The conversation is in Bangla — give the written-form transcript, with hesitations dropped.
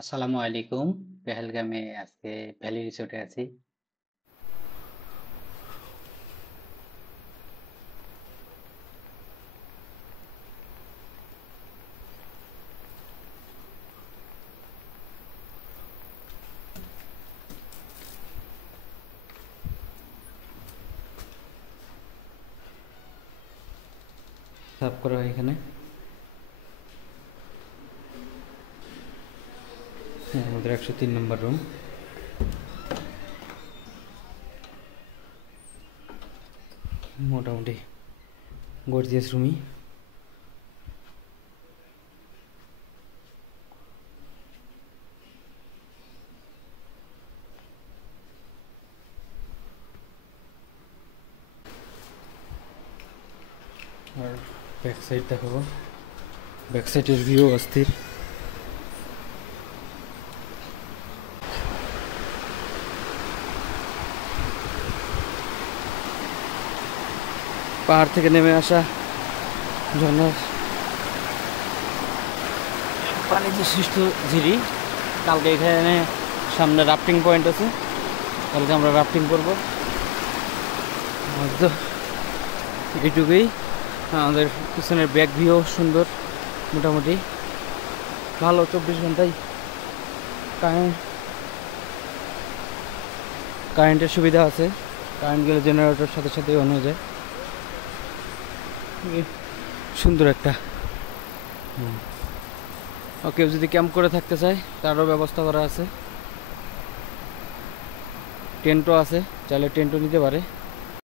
আসসালামু আলাইকুম। পেহেলগামে আজকে ভ্যালি রিসোর্টে আছি। সার্ভ করা হয় এখানে। আমাদের 103 নম্বর রুম। মোটামুটি গর্জিয়াস রুমই। আর ব্যাক সাইড দেখাবো। ব্যাক সাইডের ভিউ অস্থির। পাহাড় থেকে নেমে আসা ঝর্ণার পানিতে সৃষ্ট ঝিরি। কালকে এখানে সামনে রাফটিং পয়েন্ট আছে, কালকে আমরা রাফটিং করবো। তো এইটুকুই। আমাদের পিছনের ব্যাক ভিউ সুন্দর, মোটামুটি ভালো। 24 ঘন্টায় কারেন্টের সুবিধা আছে। কারেন্ট গেলে জেনারেটর সাথে সাথে অন হয়ে যায়। সুন্দর একটা। কেউ যদি ক্যাম্প করে থাকতে চায় তারও ব্যবস্থা করা আছে। টেন্টও আছে, চাইলে টেন্টও নিতে পারে।